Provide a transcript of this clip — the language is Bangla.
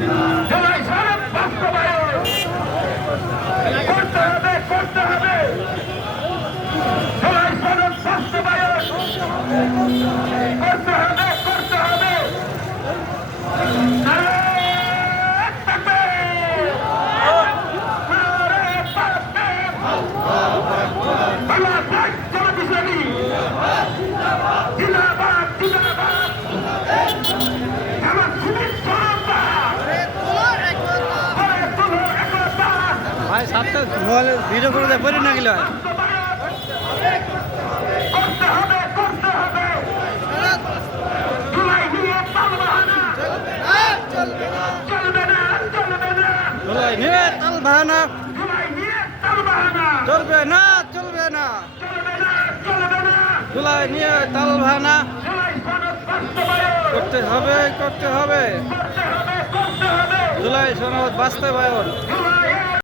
জুলাই সনদ বাস্তবায়ন করতে হবে করতে হবে জুলাই সনদ বাস্তবায়ন করতে হবে করতে হবে নারায়ণ তাকবীর নারায়ণ তাকবীর বাংলাদেশ জামাত ইসলামী জিন্দাবাদ জিন্দাবাদ জামাত শিবির জিন্দাবাদ করে তুলো একতা ভাই সাতটা মোবাইলে ভিডিও করে দেয় বলি না গেলে হয় করতে হবে করতে হবে জুলাই নিয়ে তালবাহানা চলবে না চলবে না জুলাই নিয়ে তাল বাহানা জুলাই নিয়ে তালবাহানা চলবে না চলবে না চলবে না চলবে না জুলাই নিয়ে তাল বাহানা জুলাই সনদ বাস্তবায়ন করতে হবে করতে হবে করতে হবে করতে হবে জুলাই সনদ বাস্তবায়ন জুলাই